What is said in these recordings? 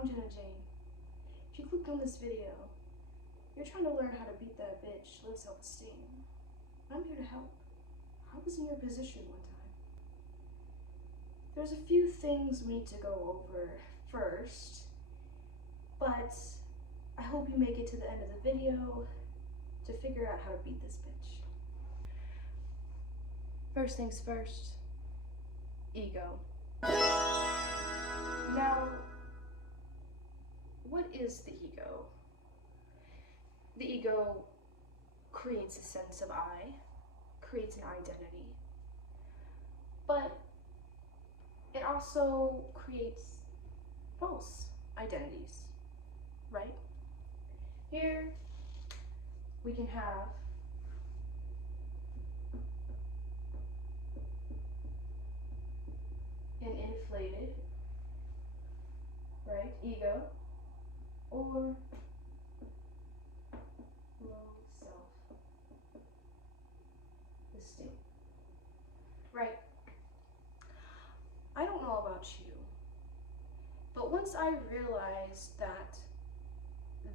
I'm Jenna Jane. If you clicked on this video, you're trying to learn how to beat that bitch, low self-esteem. I'm here to help. I was in your position one time. There's a few things we need to go over first, but I hope you make it to the end of the video to figure out how to beat this bitch. First things first, ego. Now, what is the ego? The ego creates a sense of I, creates an identity, but it also creates false identities, right? Here we can have an inflated, right, ego, or low self-esteem, right? I don't know about you, but once I realized that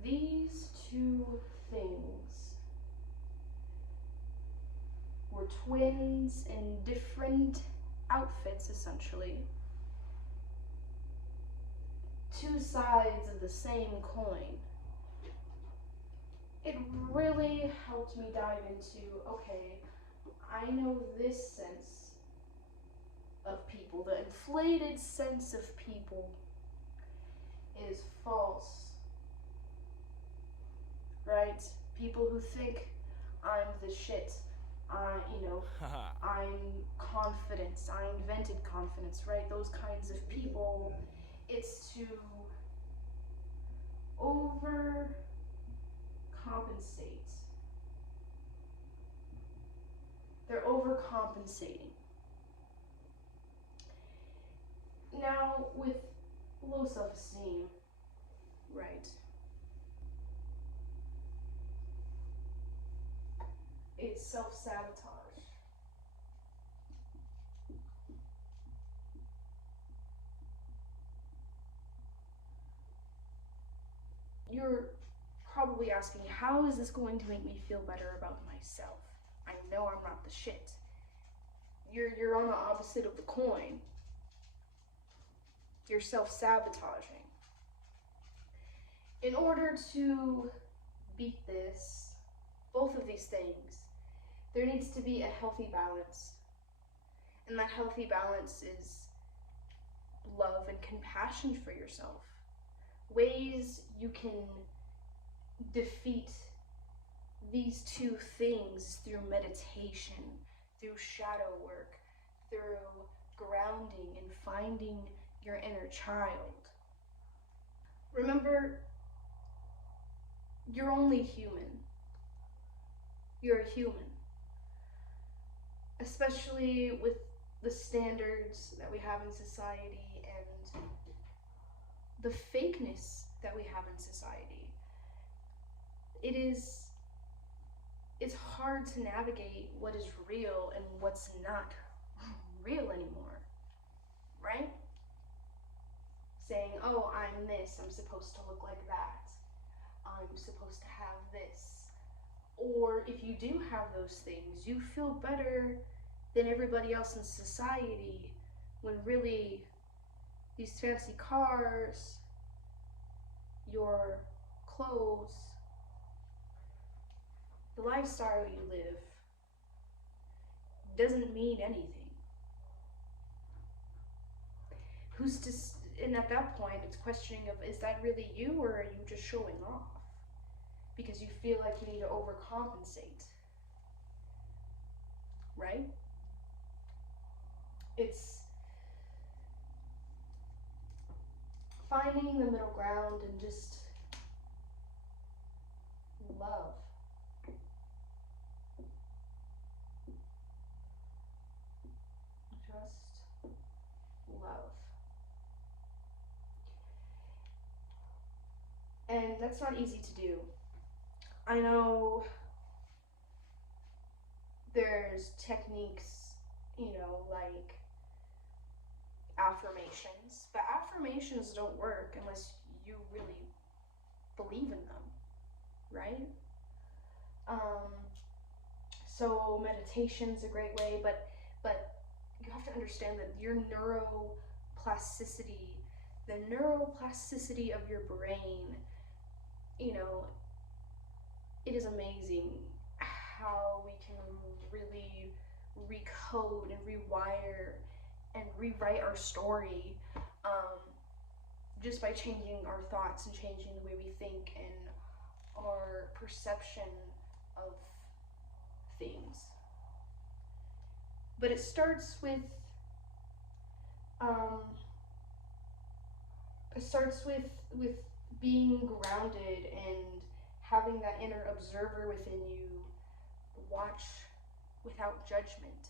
these two things were twins in different outfits, essentially, two sides of the same coin, it really helped me dive into, okay, I know this sense of people, the inflated sense of people is false, right? People who think I'm the shit, I'm confidence, I invented confidence, right? Those kinds of people, it's to overcompensate. They're overcompensating. Now, with low self-esteem, right? It's self-sabotage. You're probably asking, how is this going to make me feel better about myself? I know I'm not the shit. You're on the opposite of the coin. You're self-sabotaging. In order to beat this, both of these things, there needs to be a healthy balance. And that healthy balance is love and compassion for yourself. Ways you can defeat these two things through meditation, through shadow work, through grounding and finding your inner child. Remember, you're only human. You're a human. Especially with the standards that we have in society and the fakeness that we have in society. It's hard to navigate what is real and what's not real anymore, right? Saying, oh, I'm this, I'm supposed to look like that, I'm supposed to have this. Or if you do have those things, you feel better than everybody else in society, when really these fancy cars, your clothes, the lifestyle you live doesn't mean anything. And at that point, it's questioning of, is that really you, or are you just showing off? Because you feel like you need to overcompensate, right? It's finding the middle ground and just love. Just love. And that's not easy to do. I know there's techniques, like affirmations, but affirmations don't work unless you really believe in them, right? So meditation's a great way, but you have to understand that your neuroplasticity, the neuroplasticity of your brain, you know, it is amazing how we can really recode and rewire and rewrite our story, just by changing our thoughts and changing the way we think and our perception of things. But it starts with um, being grounded and having that inner observer within you. Watch without judgment.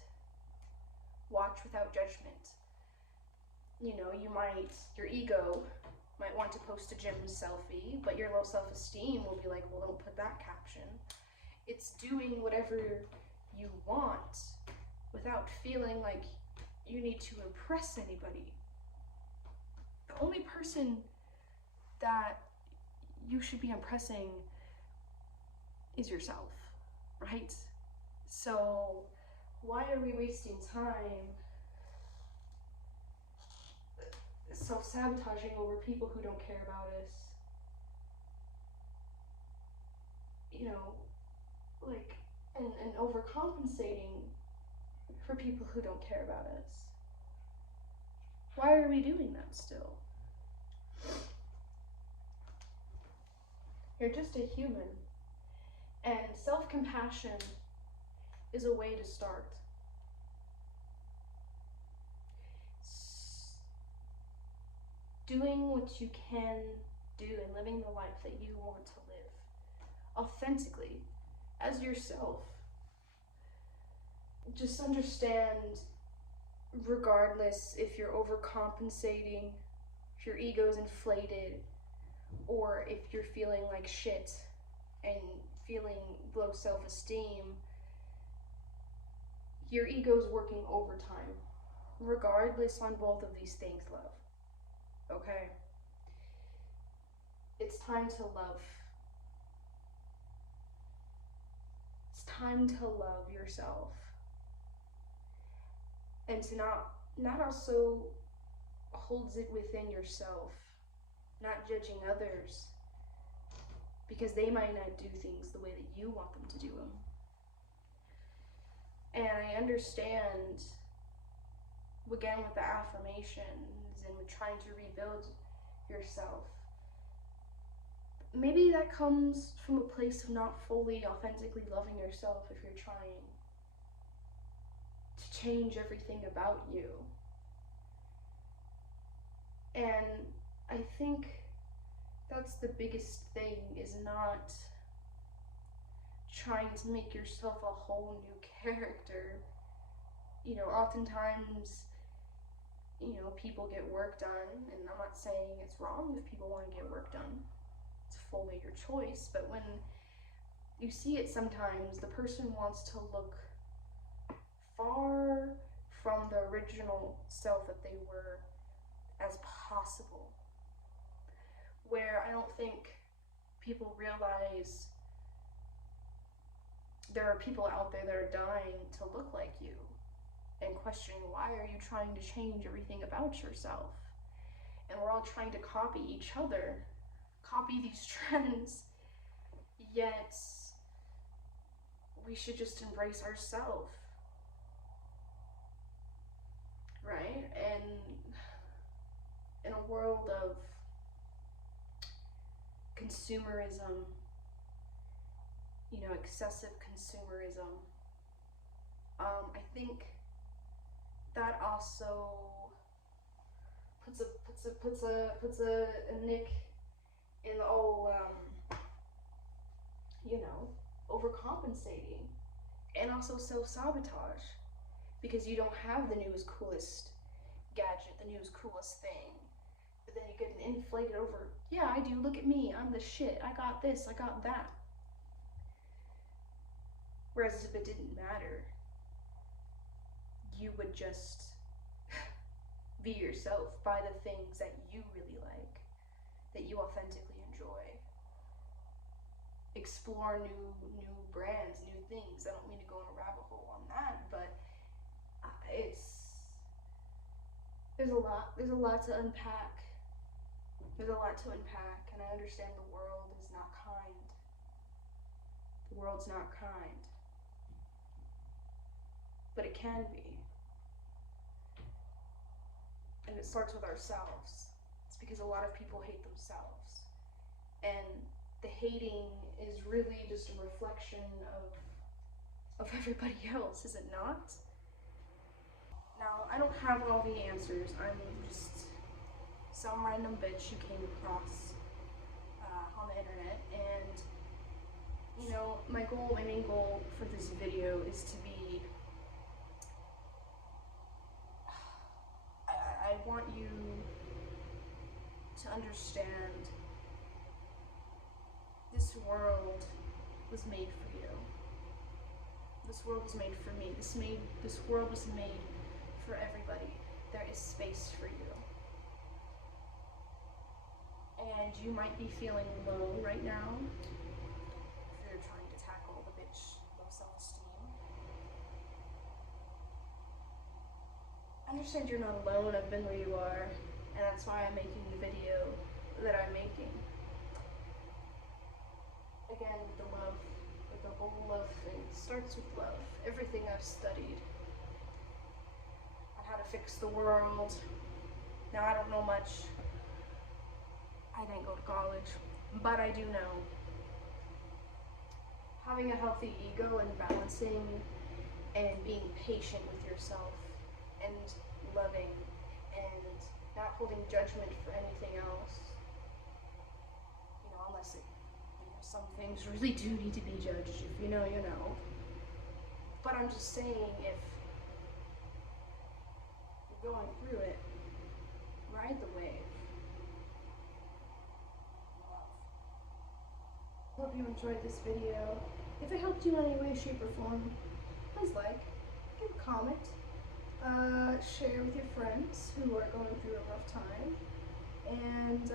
Watch without judgment. You know, your ego might want to post a gym selfie, but your low self-esteem will be like, well, don't put that caption. It's doing whatever you want without feeling like you need to impress anybody. The only person that you should be impressing is yourself, right? So why are we wasting time self-sabotaging over people who don't care about us? You know, like, and overcompensating for people who don't care about us. Why are we doing that still? You're just a human. And self-compassion is a way to start. Doing what you can do and living the life that you want to live authentically as yourself. Just understand, regardless if you're overcompensating, if your ego's inflated, or if you're feeling like shit and feeling low self-esteem, your ego's working overtime. Regardless on both of these things, love. Okay? It's time to love. It's time to love yourself. And to not also holds it within yourself, not judging others, because they might not do things the way that you want them to do them. And I understand, again, with the affirmations and with trying to rebuild yourself, maybe that comes from a place of not fully authentically loving yourself if you're trying to change everything about you. And I think that's the biggest thing, is not trying to make yourself a whole new character. You know, oftentimes, you know, people get work done, and I'm not saying it's wrong if people want to get work done. It's fully your choice, but when you see it sometimes, the person wants to look far from the original self that they were as possible, where I don't think people realize there are people out there that are dying to look like you and questioning, why are you trying to change everything about yourself? And we're all trying to copy each other, copy these trends, yet we should just embrace ourselves, right? And in a world of consumerism, you know, excessive consumerism, I think that also puts a nick in the old, you know, overcompensating, and also self-sabotage, because you don't have the newest, coolest gadget, the newest, coolest thing, but then you get inflated over, yeah, I do, look at me, I'm the shit, I got this, I got that. Whereas if it didn't matter, you would just be yourself, buy the things that you really like, that you authentically enjoy. Explore new brands, new things. I don't mean to go in a rabbit hole on that, but there's a lot to unpack. There's a lot to unpack, and I understand the world is not kind. The world's not kind. But it can be. And it starts with ourselves. It's because a lot of people hate themselves. And the hating is really just a reflection of everybody else, is it not? Now, I don't have all the answers. I'm just some random bitch you came across on the internet, and you know, my main goal for this video is to be, I want you to understand this world was made for you. This world was made for me. This world was made for everybody. There is space for you. And you might be feeling low right now if you're trying to tackle the bitch low self-esteem. Understand you're not alone. I've been where you are, and that's why I'm making the video that I'm making. Again, with the love, with the whole love thing. It starts with love. Everything I've studied on how to fix the world. Now, I don't know much. I didn't go to college, but I do know having a healthy ego and balancing and being patient with yourself and loving and not holding judgment for anything else. You know, unless some things really do need to be judged. If you know, you know. But I'm just saying, if you're going through it, ride the wave. Hope you enjoyed this video. If it helped you in any way, shape, or form, please like, give a comment, share with your friends who are going through a rough time, and